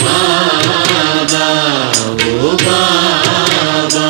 బాబా ఓ బాబా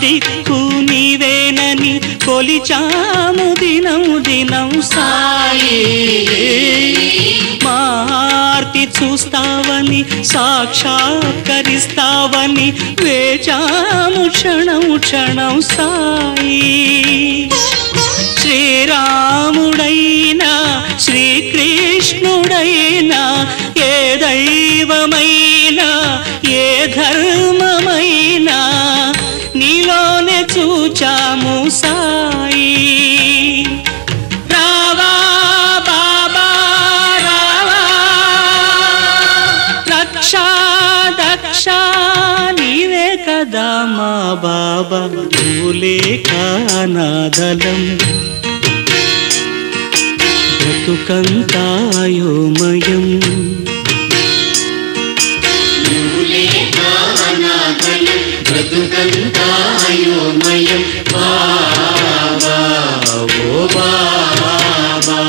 దిక్కు నీవేనని కొలిచాము దినం దినం సాయి మా ఆర్తి చూస్తావని సాక్షాత్కరిస్తావని వేచాము క్షణం క్షణం సాయి శ్రీరాముడైనా శ్రీకృష్ణుడైనా ఏ దైవమైనా ఏ ధర్మమైనా నీలోనే చూచాము సాయి రావా బాబా రావా రక్షా దక్ష నీవే కదా మా బాబా లేక నాదలం బ్రతుకంతాయోమయం బ్రతుకంతాయోమయం బాబా ఓ బాబా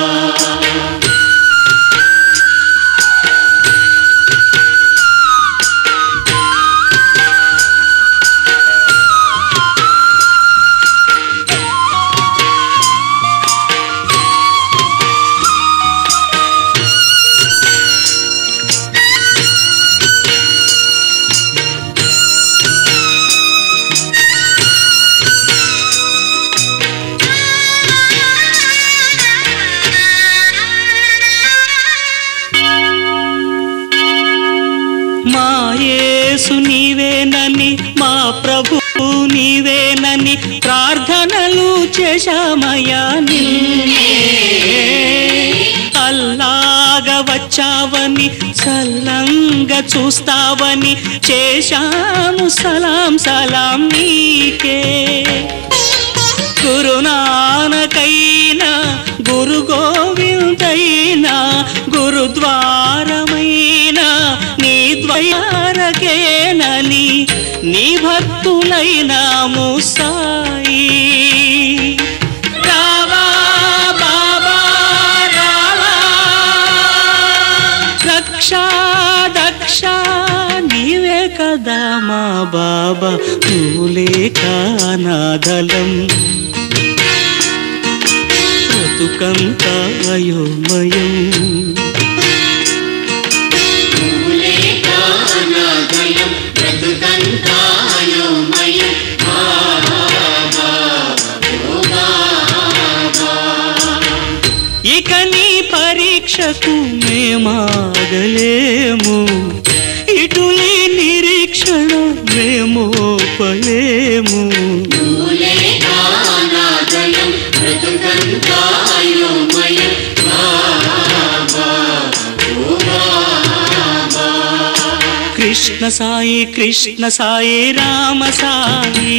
మా యేసు నీవేనని మా ప్రభువు నీవేనని ప్రార్థనలు చేశామయ్యా నిన్నే అల్లాగా వచ్చావని సల్లంగా చూస్తావని చేశాము సలాం సలాం నీకే గురునానకైనా గురు గోవిందైనా గురుద్వారమైనా నీ ద్వయారకేనని నీ భక్తులైనాము సాయి రావా బాబా రావా రక్షా దక్ష నీవే కదా మా బాబా లేక నాదలం బ్రతుకంతాయోమయం ఇక నీ పరీక్షకు మేమాగలేము ఇటులీ నిరీక్షణ మేమోపలేము కృష్ణ సాయి కృష్ణ సాయి రామ సాయి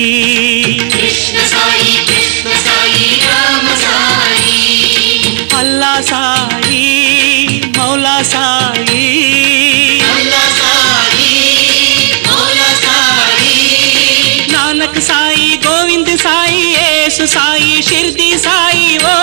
కృష్ణ సాయి రామ సాయి అల్లా సాయి మౌలా సాయి నానక్ సాయి గోవింద్ సాయి యేసు సాయి షిర్ది సాయి ఓ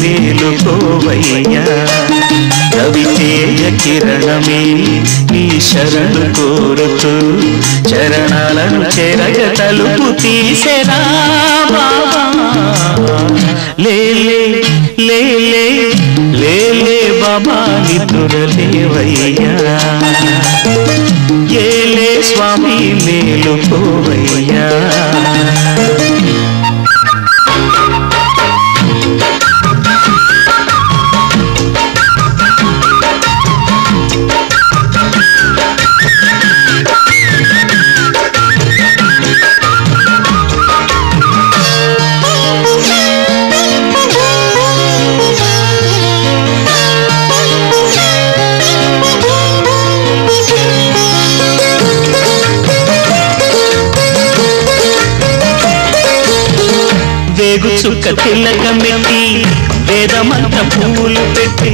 మేలుకోవయ్యా రవితేజ కిరణమే నీ శరణు కోరుతూ చరణాలను చెరగ తలుపు తీసెరా బాబా లేలే లేలే లేలే బాబా నిద్రలేవయ్యా ఏలే స్వామి మేలుకోవయ్యా వేగు చుక్క తిలకమెత్తి వేదమంత్ర పువ్వులు పెట్టి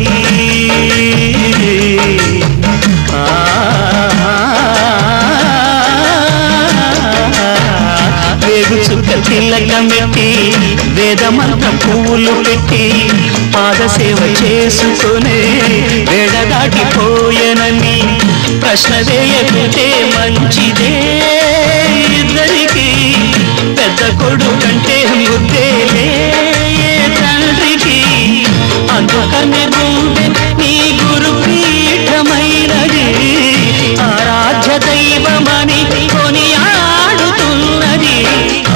వేగు చుక్క తిలకమెత్తి వేదమంత్ర పువ్వులు పెట్టి పాదసేవ చేసుకునే వేడ దాటిపోయేనని ప్రశ్న వేయకుంటే మంచిదే ఇద్దరికి పెద్ద కొడుకంటే ముద్దేలే తండ్రికి అందుకనే గుండె నీ గురు పీఠమైనది ఆరాధ్య దైవమని కొనియాడుతున్నది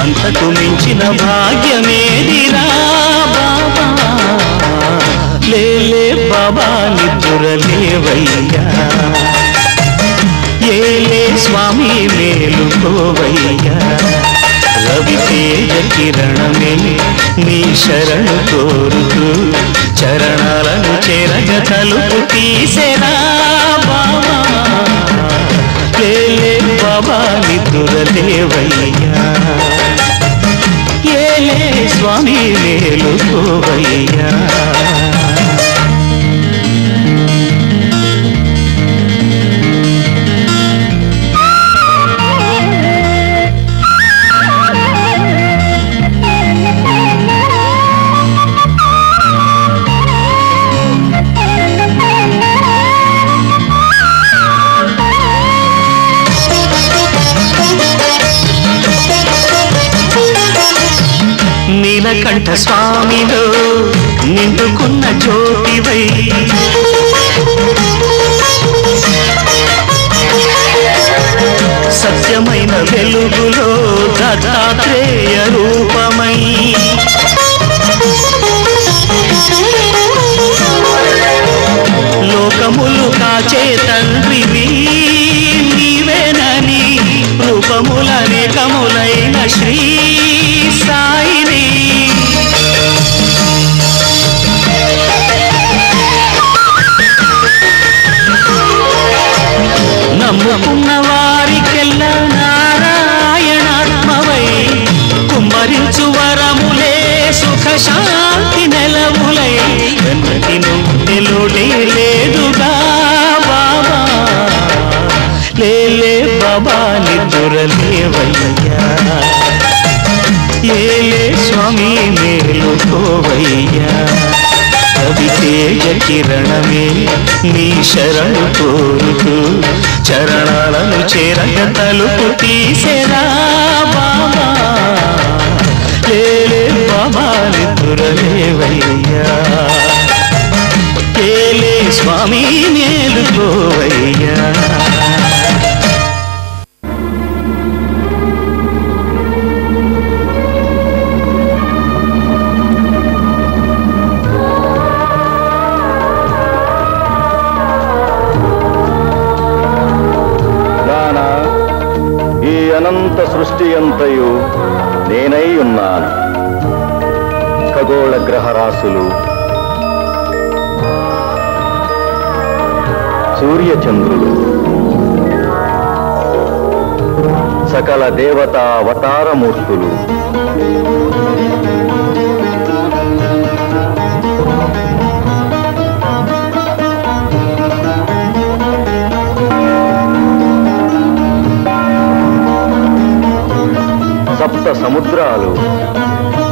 అంతకు మించిన భాగ్యమేదిరా బాబా లేలే బాబా నిద్రలేవయ్యా ఏలే స్వామి మేలుకోవయ్యా రవితేజ కిరణమే నీ శరణు కోరుతూ చరణాలను చెరగ తలుపు తీసెరా బాబా లేలే బాబా నిద్రలేవయ్యా ఏలే స్వామి మేలుకోవయ్యా నీలకంఠ స్వామిలో నిండుకున్న జ్యోతివై సత్యమైన వెలుగులో దత్తాత్రేయ రూపమై లోకములు కాచే తండ్రివి నీవేనని రూపములనేకములైన శ్రీ సాయిని నమ్ముకున్న వారికెల్లా నారాయణాత్మవై కుమ్మరించు వరములే సుఖ శాంతి నెలవులై వెన్నటి నువ్వులోనే లేదుగా బాబా లేలే బాబా నిద్రలేవయ్యా ఏలే స్వామి మేలుకోవయ్యా రవితేజ కిరణమే నీ శరణు కోరుతూ చరణాలను చేరగ తలుపు తీసెరా బాబా లేలే బాబా నిద్రలేవయ్యా ఏలే స్వామి మేలుకోవయ్యా అనంత సృష్టి అంతయు నేనై ఉన్నాను. ఖగోళ గ్రహరాశులు, సూర్యచంద్రులు, సకల దేవతా అవతారమూర్తులు, సప్త సముద్రాలు,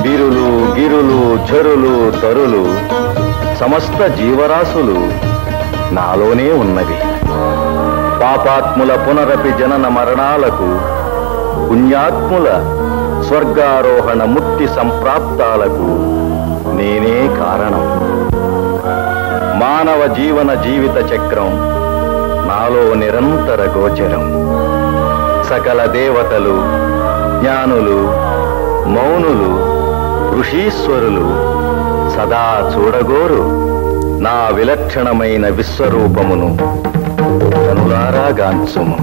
బిరులు గిరులు ఝరులు తరులు సమస్త జీవరాశులు నాలోనే ఉన్నవి. పాపాత్ముల పునరపి జనన మరణాలకు, పుణ్యాత్ముల స్వర్గారోహణ ముక్తి సంప్రాప్తాలకు నేనే కారణం. మానవ జీవిత చక్రం నాలో నిరంతర గోచరం. సకల దేవతలు, జ్ఞానులు, మౌనులు, ఋషీశ్వరులు సదా చూడగోరు నా విలక్షణమైన విశ్వరూపమును కనులారా గాంచుము.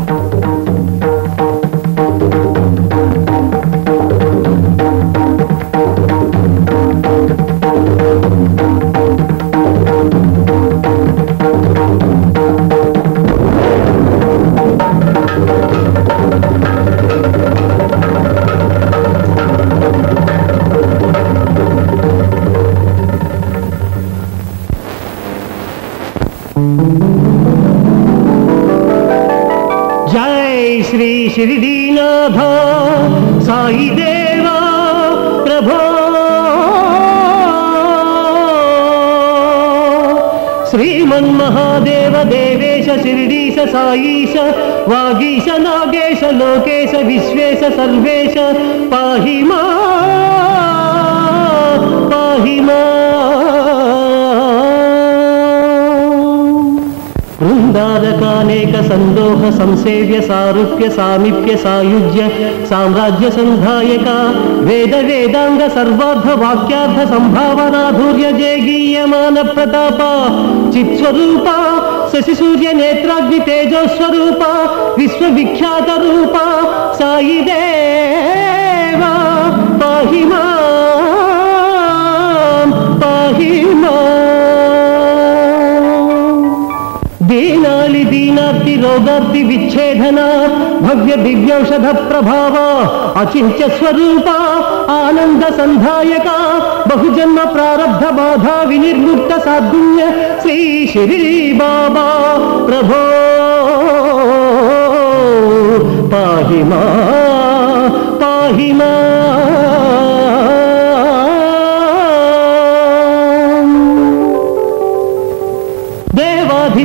जय श्री शिरडीनाथ साई देवा प्रभो श्रीमन्महादेव देवेश शिरडीश साईश वागीश नागेश लोकेश विश्वेश सर्वेश पाहि मा पाहि मा। वृंदारकानेक संदोह संसेव्य सारूप्य सामीप्य सायुज्य साम्राज्य संधायका वेद वेदांग सर्वार्थ वाक्यार्थ संभावनाधुर्य जयगीयमान प्रतापा चित्स्वरूपा शशि सूर्य नेत्राग्नि तेजोस्वरूपा विश्वविख्यात रूपा साई देवा पाहि मां पाहि मां। दीनालि दीनार्ति रोगार्ति विच्छेदना भव्य दिव्यौषध प्रभाव अचिंत्य स्वरूपा आनंद संधायका बहुजन्म प्रारब्ध बाधा विनिर्मुक्त साधुन्य श्री शिरडी बाबा प्रभो पाहि मां पाहि मां।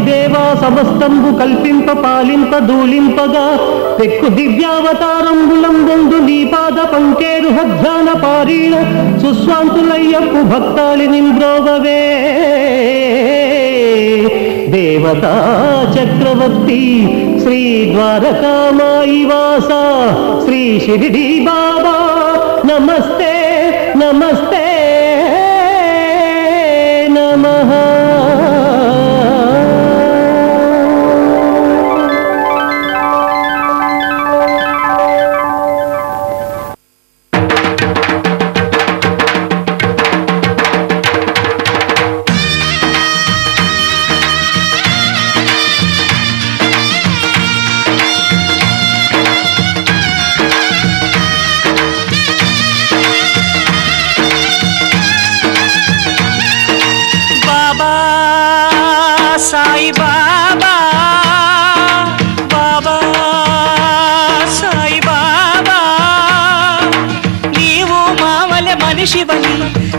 దేవా సమస్తంబు కల్పింప పాలింప దూలింపగా పెక్కు దివ్యావతారంబులంబొందు నీ పాద పంకేరు ధ్యాన పారీణ సుస్వాంతులయ్యప్పు భక్తాళి నింబ్రోగవే దేవతా చక్రవర్తి శ్రీ ద్వారకామాయి వాస శ్రీ షిరిడీ బాబా నమస్తే నమస్తే నమః।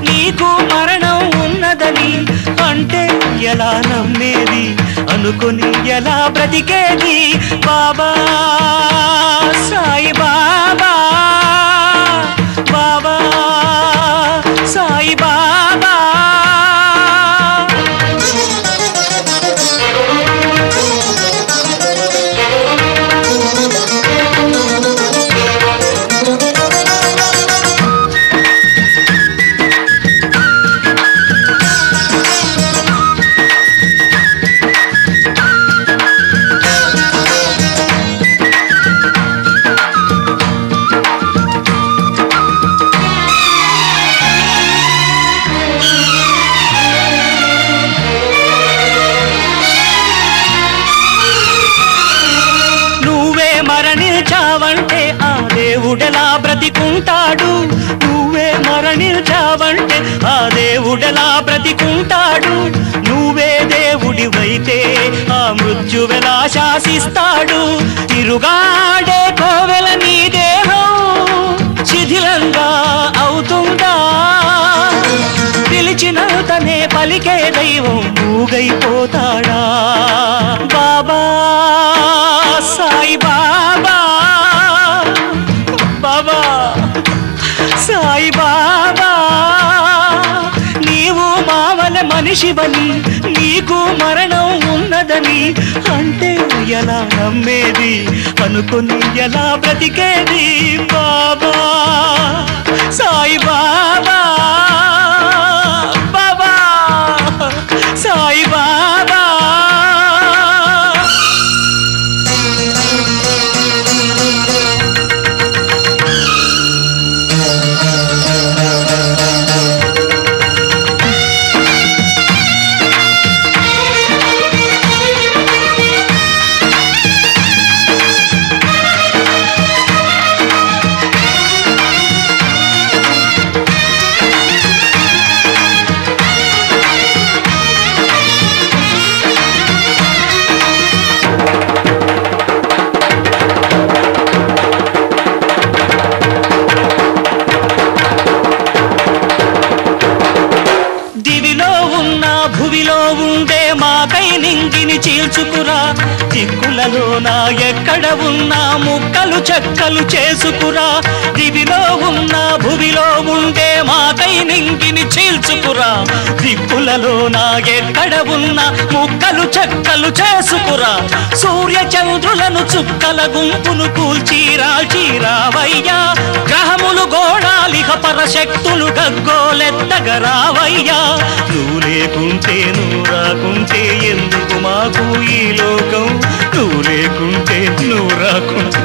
నీకు మరణం ఉన్నదని అంటే ఎలా నమ్మేది అనుకొని ఎలా బ్రతికేది బాబా సాయి బాబా బాబా సాయి బాబా। మరణించావంటే ఆ దేవుడెలా బ్రతికుంటాడు నువ్వే మరణించావంటే ఆ దేవుడెలా బ్రతికుంటాడు నువ్వే దేవుడివైతే ఆ మృత్యువెలా శాసిస్తాడు తిరుగాడే కోవెల నీ దేహం శిథిలంగా అవుతుందా పలికే దైవం మూగైపోతాడా? బాబా సాయి బాబా, బాబా సాయి బాబా, నీవు మావల మనిషివని, నీకు మరణం ఉన్నదని అంటే ఎలా నమ్మేది? అనుకుని ఎలా బ్రతికేది? బాబా సాయి బాబా, బాబా సాయి బాబా. చీల్చుకురా, దిక్కులలో నా ఎక్కడ ఉన్నా ముక్కలు చెక్కలు చేసుకురా. దివిలో ఉన్న భువిలో ఉండే మాకై నింగిని చీల్చుకురా, దిక్కులలో నా ఎక్కడ ఉన్న ముక్కలు చెక్కలు చేసుకురా. సూర్య చంద్రులను చుక్కల గుంపును కూల్చీరావయ్యా, గ్రహములు గోడాలిక పరశక్తులు గగ్గోలెత్తగరావయ్యా. నువ్వు లేకుంటే నువ్వు రాకుంటే ఎందుకు మాకు ఈ లోకం? నువ్వు లేకుంటే నువ్వు రాకుంటే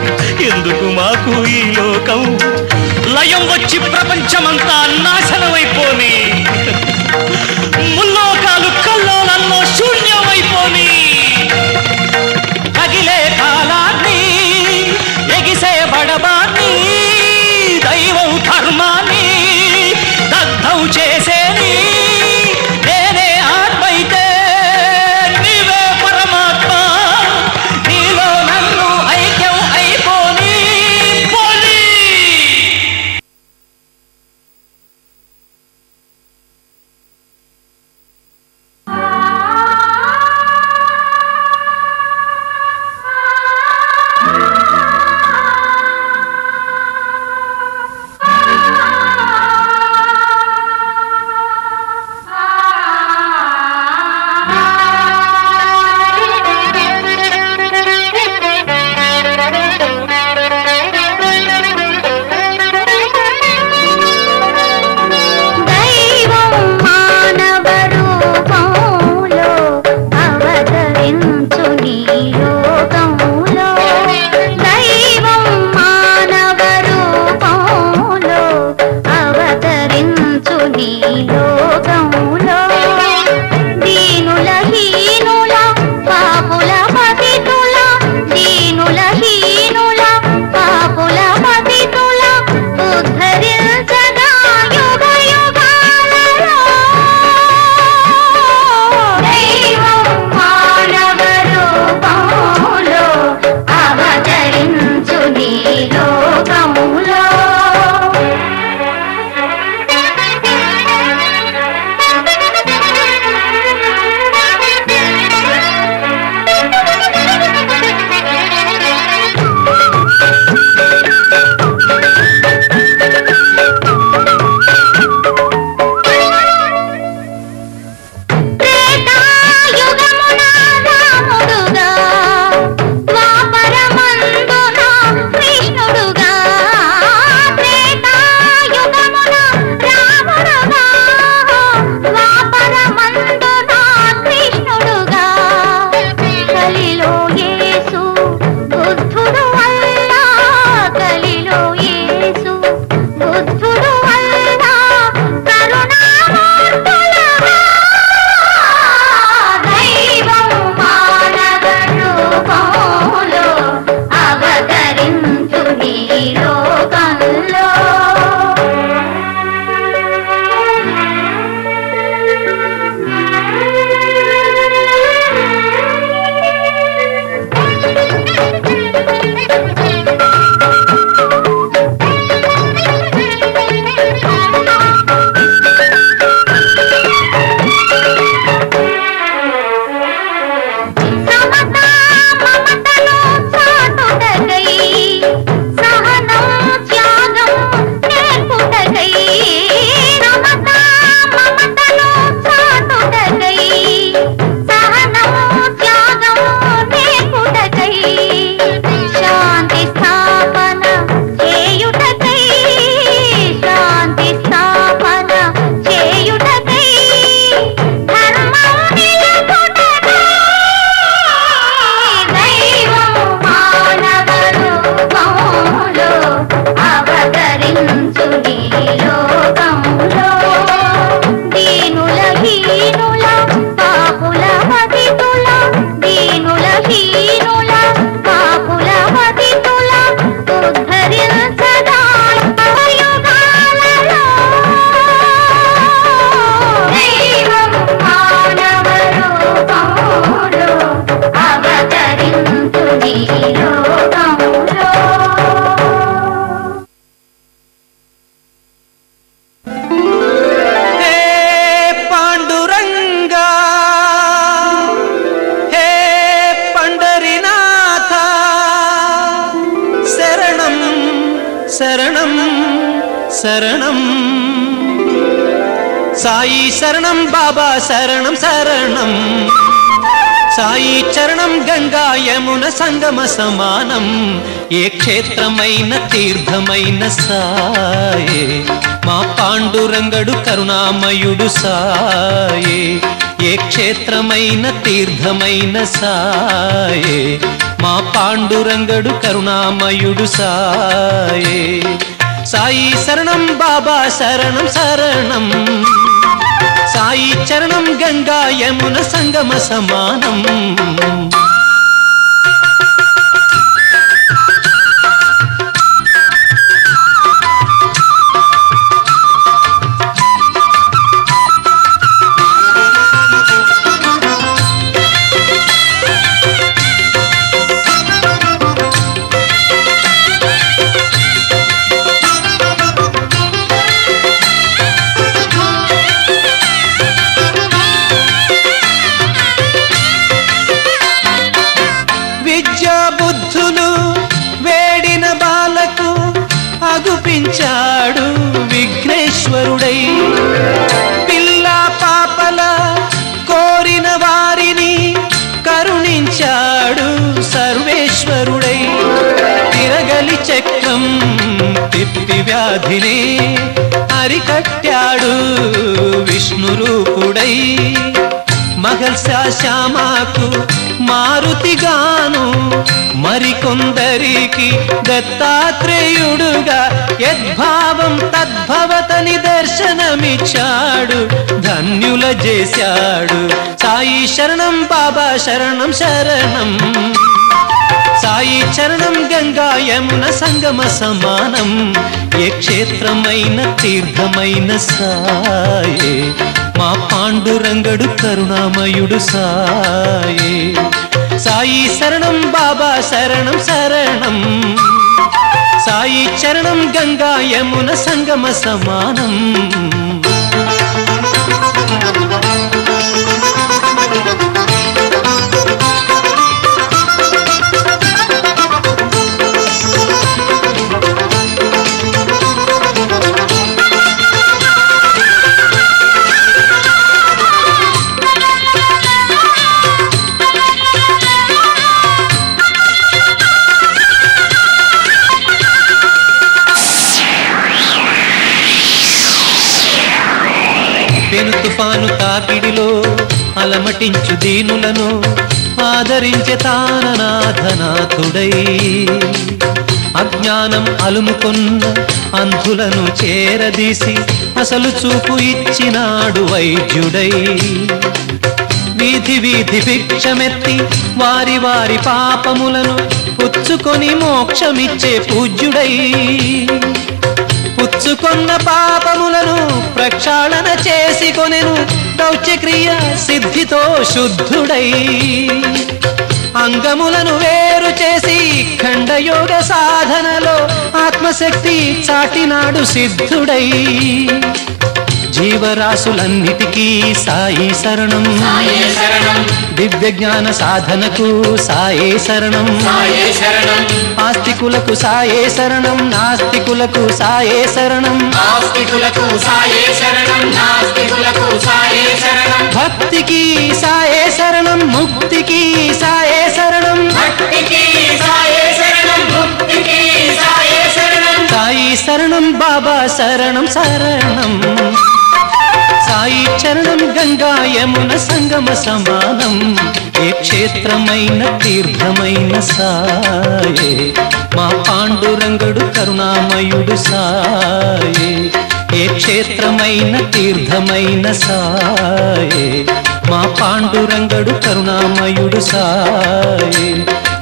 ఎందుకు మాకు ఈ లోకం? లయం వచ్చి ప్రపంచమంతా నాశనమైపోని, ముల్లోకాలు కల్లోలల్లో శూన్యమైపోని, తగిలే కాలాన్ని ఎగిసే బడబాన్ని దైవం ధర్మాన్ని దగ్ధం చేసేని నేనే ఆత్మైతే నీవే పరమాత్మ, నీలో నన్ను ఐక్యం అయిపోని పోనీ. శరణం సాయి శరణం బాబా శరణం శరణం సాయి చరణం గంగా యమున సంగమ సమానం ఏ క్షేత్రమైన తీర్థమైన సాయే మా పాండురంగడు కరుణామయుడు సాయే ఏ క్షేత్రమైన తీర్థమైన సాయే మా పాండురంగడు కరుణామయుడు సాయే సాయి శరణం బాబా శరణం శరణం సాయి చరణం గంగా యమున సంగమ సమానం అగుపించాడు విఘ్నేశ్వరుడై పిల్ల పాపల కోరిన వారిని కరుణించాడు సర్వేశ్వరుడై తిరగలి చక్రం తిప్పి వ్యాధిని అరికట్టాడు విష్ణు రూపుడై మహల్సా శ్యామకు మారుతిగాను మరికొందరికి దత్తాత్రేయుడుగా యద్భావం తద్భవతని దర్శనమిచ్చాడు ధన్యుల చేశాడు సాయి శరణం బాబా శరణం శరణం సాయి చరణం గంగా యమున సంగమ సమానం ఏ క్షేత్రమైన తీర్థమైన సాయే మా పాండురంగడు కరుణామయుడు సాయే సాయి శరణం బాబా శరణం శరణం సాయి చరణం గంగా యమున సంగమ సమానం పెను తుఫాను తాకిడిలో అలమటించు దీనులను ఆదరించే తాననాథనాథుడై అజ్ఞానం అలుముకొన్న అంధులను చేరదీసి అసలు చూపు ఇచ్చినాడు వైద్యుడై వీధి వీధి భిక్షమెత్తి వారి వారి పాపములను పుచ్చుకొని మోక్షమిచ్చే పూజ్యుడై పుచ్చుకొన్న పాపములను ప్రక్షాళన చేసి కొనెను దౌత్యక్రియ సిద్ధితో శుద్ధుడై అంగములను వేరు చేసి ఖండయోగ సాధనలో ఆత్మశక్తి చాటినాడు సిద్ధుడై జీవరాశులన్నిటికీ సాయి శరణం దివ్య జ్ఞాన సాధనకు సాయే శరణం ఆస్తికులకు సాయే శరణం నాస్తికులకు సాయే శరణం భక్తికి సాయే శరణం ముక్తికి సాయే శరణం సాయి శరణం బాబా శరణం శరణం సాయి చరణం గంగా యమున సంగమ సమానం ఏ క్షేత్రమైన తీర్థమైన సాయే మా పాండురంగడు కరుణామయుడు సాయే ఏ క్షేత్రమైన తీర్థమైన సాయే మా పాండురంగడు కరుణామయుడు సాయే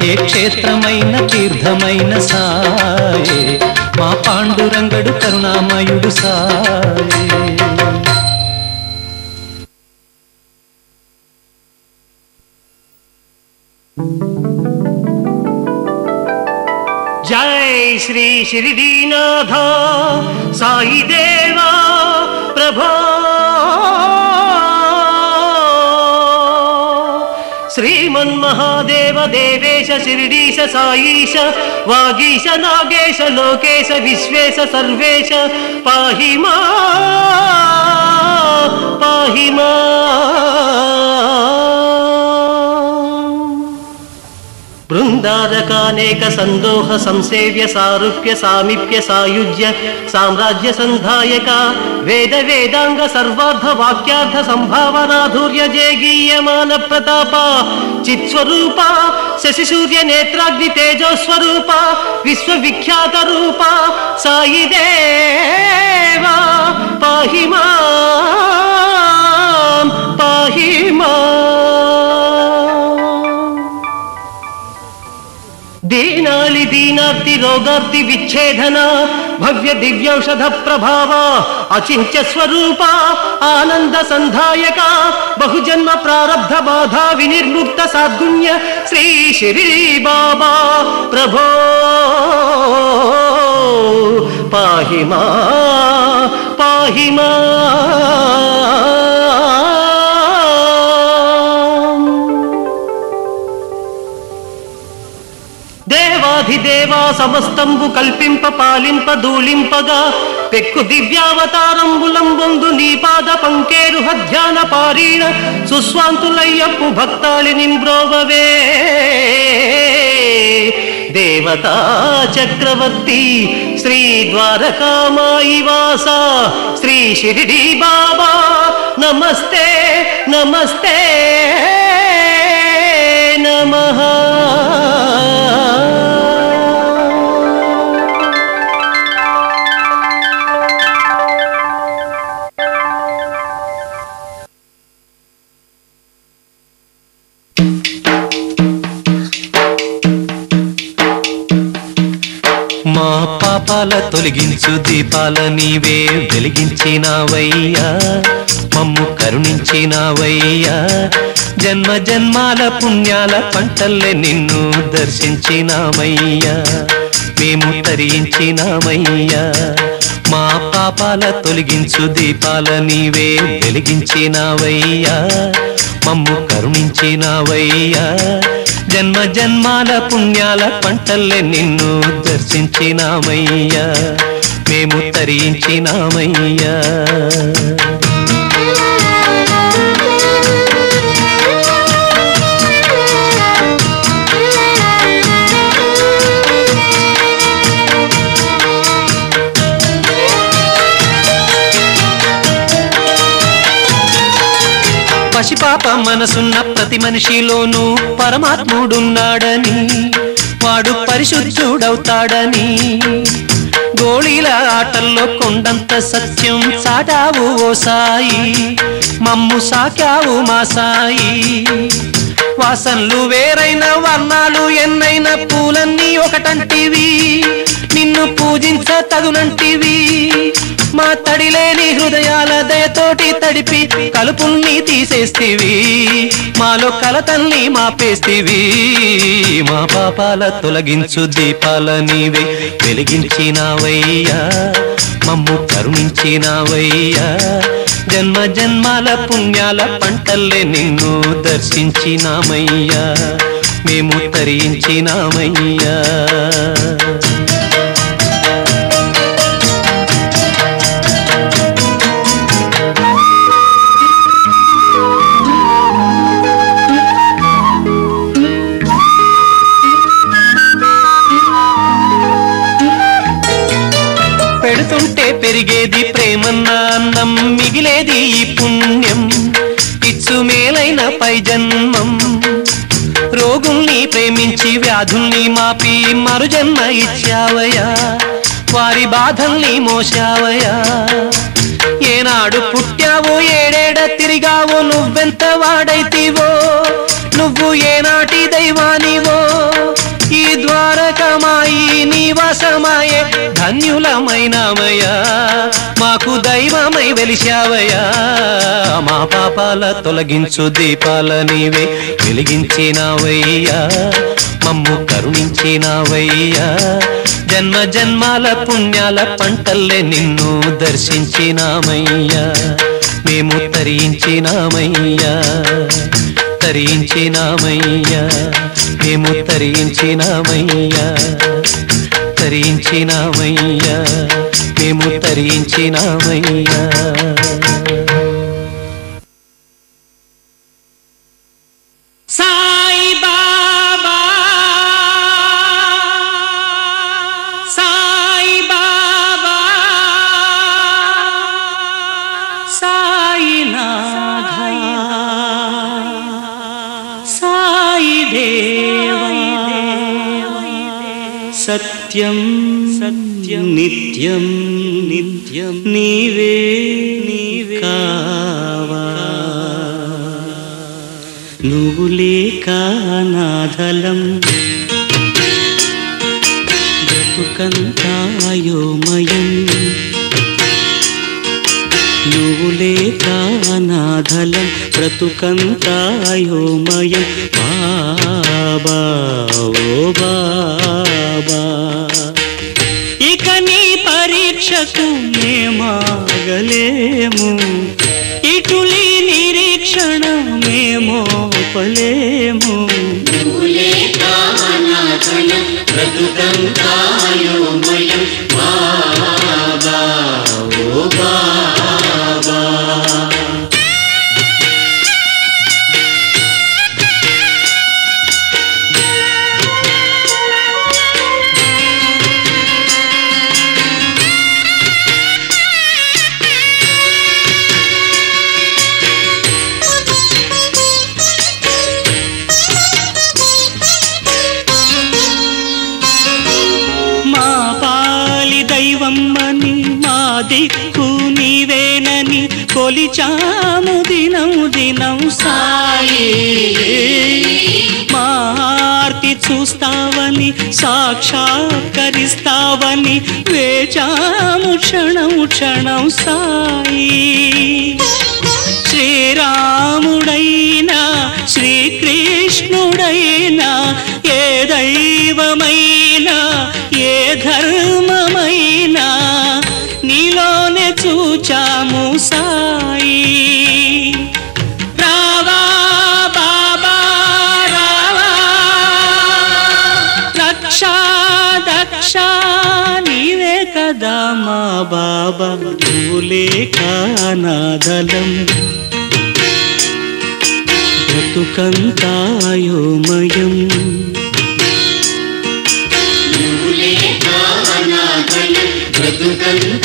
ఏ క్షేత్రమైన తీర్థమైన సాయే మా పాండురంగడు కరుణామయుడు సాయే जय श्री शिरडीनाथ साई देवा प्रभो श्री శ్రీమన్మహాదేవ దేవేశ శిరిడీశ సాయీశ వాగీశ నాగేశ లోకేశ విశ్వేశ సర్వేశ పాహి మా పాహి మా. బృందారకానేక సందోహ సంసేవ్య సారూప్య సామీప్య సాయుజ్య సామ్రాజ్య సంధాయక వేద వేదాంగ సర్వార్థ వాక్యార్థ సంభావనాధూర్య జేగీయమాన ప్రతాప చిత్స్వరూప శశి సూర్య నేత్రాగ్ని తేజోస్వరూప విశ్వవిఖ్యాత రూప సాయి దేవా పాహి మాం పాహి మాం. దీనాలి దీనార్తి రోగార్తి విచ్ఛేదన భవ్య దివ్యౌషధ ప్రభావ అచింత్య స్వరూప ఆనంద సంధాయక బహుజన్మ ప్రారబ్ధ బాధా వినిర్ముక్త సాద్గుణ్య శ్రీ శిరిడి బాబా ప్రభో పాహి మా పాహి మా. దేవా సమస్తంబు కల్పింప పాలింప దూలింపగా పెక్కు దివ్యావతారంబులంబొందు నీ పాద పంకేరు హధ్యాన పారీణ సుస్వాంతులయ్యప్పు భక్తాళి నింబ్రోవవే దేవతా చక్రవర్తి శ్రీ ద్వారకామాయి వాస శ్రీ షిరిడి బాబా నమస్తే నమస్తే నమః. మా పాపాల తొలగించు దీపాల నీవే వెలిగించినావయ్యా మమ్ము కరుణించినావయ్యా జన్మ జన్మాల పుణ్యాల పంటల్లే నిన్ను దర్శించినామయ్యా మేము తరించినామయ్యా. మా పాపాల తొలగించు దీపాల నీవే వెలిగించినావయ్యా మమ్ము కరుణించినావయ్యా జన్మ జన్మాల పుణ్యాల పంటల్లే నిన్ను దర్శించినామయ్యా మేము తరించినామయ్యా. పసిపాప మనసున్న ప్రతి మనిషిలోనూ పరమాత్ముడున్నాడని వాడు పరిశుద్ధుడవుతాడని గోళీల ఆటల్లో కొండంత సత్యం చాటావు ఓ సాయి మమ్ము సాకావు మా సాయి. వాసనలు వేరైన వర్ణాలు ఎన్నైన పూలన్నీ ఒకటంటివి నిన్ను పూజించ తగునంటివి మా తడిలేని హృదయాల దయతోటి తడిపి కలుపుల్ని తీసేస్తివి మాలో కలతల్ని మాపేస్తివి. మా పాపాల తొలగించు దీపాల నీవే వెలిగించినావయ్యా మమ్ము కరుణించినావయ్యా జన్మ జన్మాల పుణ్యాల పంటల్లే నిన్ను దర్శించినామయ్యా మేము తరించినామయ్యా. పెడుతుంటే పెరిగేది ప్రేమన్న అన్నం మిగిలేది ఈ పుణ్యం ఇచ్చు మేలైన పై జన్మం రోగుల్ని ప్రేమించి వ్యాధుల్ని మాపి మరు జన్మ ఇచ్చావయ్యా వారి బాధల్ని మోసావయ్యా. ఏనాడు పుట్టావో ఏడేడ తిరిగావో నువ్వెంత వాడైతివో నువ్వు ఏనాటి దైవానివో ఈ ద్వారకమాయి నివాసమాయే ధన్యులమైనామయ్యా మాకు దైవమై వెలిశావయ్యా. మా పాపాల తొలగించు దీపాల నీవే వెలిగించినావయ్యా మమ్ము కరుణించినావయ్యా జన్మ జన్మాల పుణ్యాల పంటల్లే నిన్ను దర్శించినామయ్యా మేము తరించినామయ్యా తరించినామయ్యా మేము తరించినామయ్యా తరించినామయ్యా మేము తరించినామయ్యా. సాయి బాబా సాయి బాబా సాయినాథ సాయి దేవా సత్యం సత్యం నిత్యం నిత్యం నీవే నీవే కావా నువ్వు లేక అనాథలం బ్రతుకంతా అయోమయం నువ్వు లేక అనాథలం బ్రతుకంతా అయోమయం బాబా ఓ బాబా ఇక నీ పరీక్షకు మేమాగలేము ఇటులి నిరీక్షణ మేమోపలేము బ్రతుకంతాయోమయం బాబా ఓ బాబా. దిక్కు నీవేనని కొలిచాము దినం దినం సాయి మార్తి చూస్తావని సాక్షాత్కరిస్తావని వేచాము క్షణం క్షణం సాయి శ్రీరాముడైనా శ్రీకృష్ణుడైనా ఏ దైవమైనా ఏ ధర్మమైనా నీలోనే చూచాము సాయి రావా బాబా రావా రక్షా దక్ష నీవే కదా మా బాబా నువ్వు లేక అనాథలం బ్రతుకంతా అయోమయం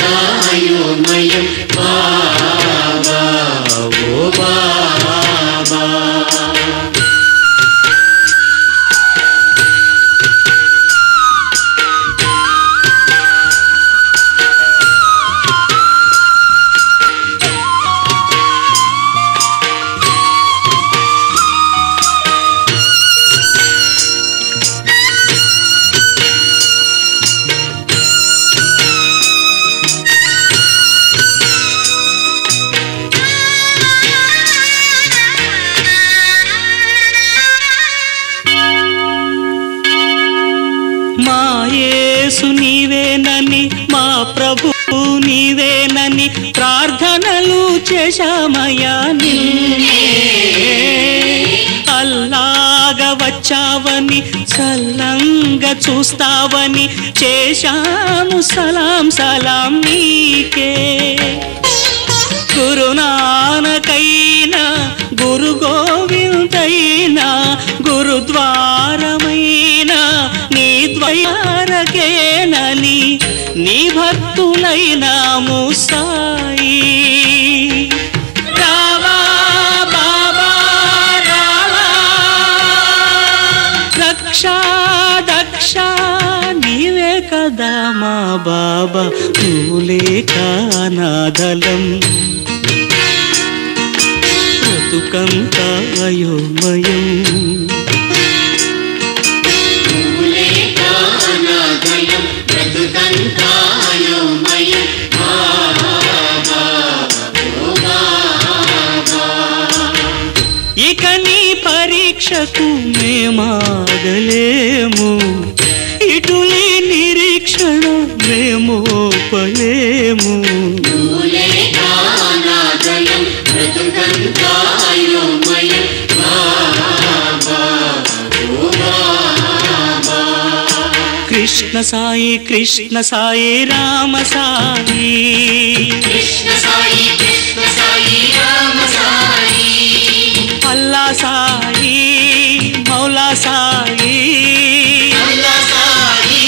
బ్రతుకంతాయోమయం బాబా ఓ బాబా. మా యేసు నీవేనని మా ప్రభు నీవేనని ప్రార్థనలు చేశామయ్యా నిన్నే అల్లాగా వచ్చావని చల్లంగా చూస్తావని చేశాము సలాం సలాం నీకే గురునానకైనా గురు గోవిందైనా గురుద్వారమైనా నీ ద్వయారకేనని నీ భక్తులైనాము సాయి రావా బాబా రావా రక్షా దక్ష నీవే కదా మా బాబా నువ్వు లేక అనాథలం బ్రతుకంతా అయోమయం ఇక నీ పరీక్షకు మేమాగలేము ఇటులి నిరీక్షణ మేమోపలేము బ్రతుకంతాయోమయం సాయి కృష్ణ సాయి రామ సాయి కృష్ణ సాయి రామ సాయి అల్లా సాయి మౌలా సాయి అల్లా సాయి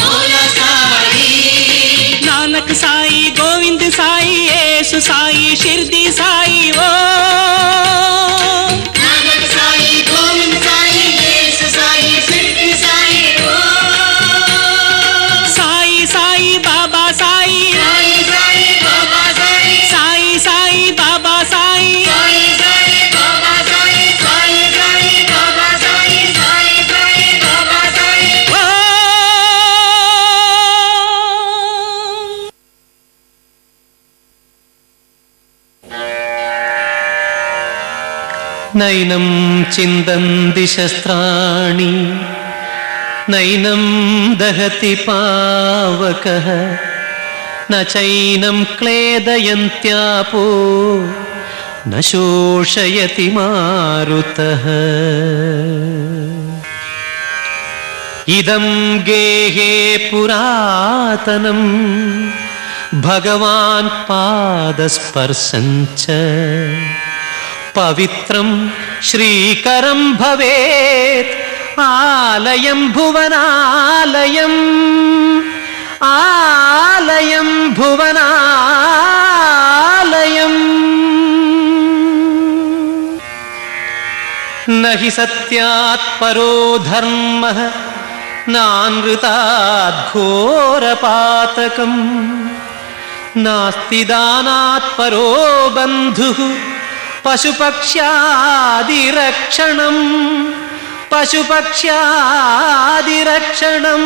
మౌలా సాయి నానక్ సాయి గోవింద్ సాయి యేసు సాయి షిర్ది సాయి ఓ నానక్ సాయి గోవింద్ సాయి యేసు సాయి షిర్డి సాయి ఓ సాయి సాయి బాబా సాయి సాయి సాయి బాబా సాయి సాయి సాయి బాబా సాయి సాయి సాయి బాబా సాయి సాయి సాయి బాబా సాయి సాయి సాయి బాబా సాయి ఓ నైనం చిందంది శస్త్రాణి నైనం దహతి పావకః న చైనం క్లేదయంత్యాపో న శోషయతి మారుతః ఇదం గేహే పురాతనం భగవాన్ పాదస్పర్శం చ పవిత్రం శ్రీకరం భవేత్ ఆలయం భువనాలయం ఆలయం భువనాలయం నహి సత్యాత్ పరో ధర్మః నానృతాద్ ఘోరపాతకం నాస్తి దానాత్ పరో బంధుః పశుపక్ష్యాదిరక్షణం పశుపక్ష్యాదిరక్షణం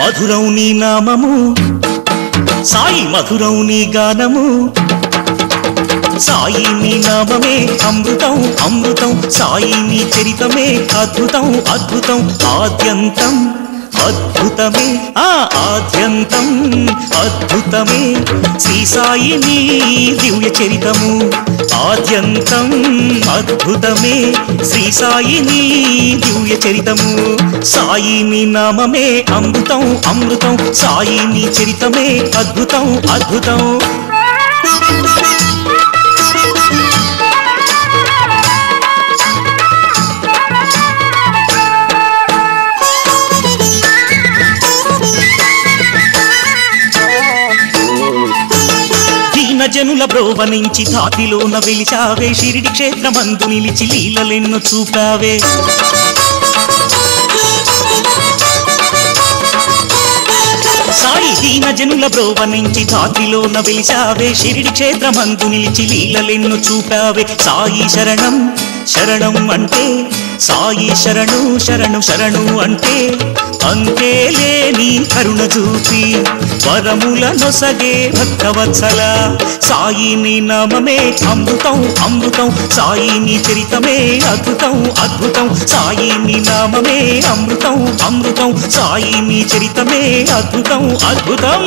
మధురం నీ నామము సాయి మధురం నీ గానము సాయి నీ నామమే అమృతం అమృతం సాయి నీ చరితమే అద్భుతం అద్భుతం ఆద్యంతం అద్భుతమే ఆద్యంతం అద్భుతమే శ్రీ సాయి నీ దివ్య చరితము ఆద్యంతం అద్భుతమే శ్రీ సాయి నీ దివ్య చరితము సాయి నీ నామమే అమృతం అమృతం సాయి నీ చరితమే అద్భుతం అద్భుతం జనుల బ్రోవనించి ధాతిలోన వెలిచావే షిరిడి క్షేత్రమందు నిలిచి లీలలెన్నో చూపావే సాయి దీన జనుల బ్రోవనించి ధాతిలోన వెలిచావే షిరిడి క్షేత్రమందు నిలిచి లీలలెన్నో చూపావే సాయి శరణం శరణం అంటే సాయి శరణు శరణు శరణు అంటే అంతేలేని కరుణ చూపి వరముల నొసగే భక్తవత్సల సాయి నీ నామమే అమృతం అమృతం సాయి నీ చరితమే అద్భుతం అద్భుతం సాయి నీ నామమే అమృతం అమృతం సాయి నీ చరితమే అద్భుతం అద్భుతం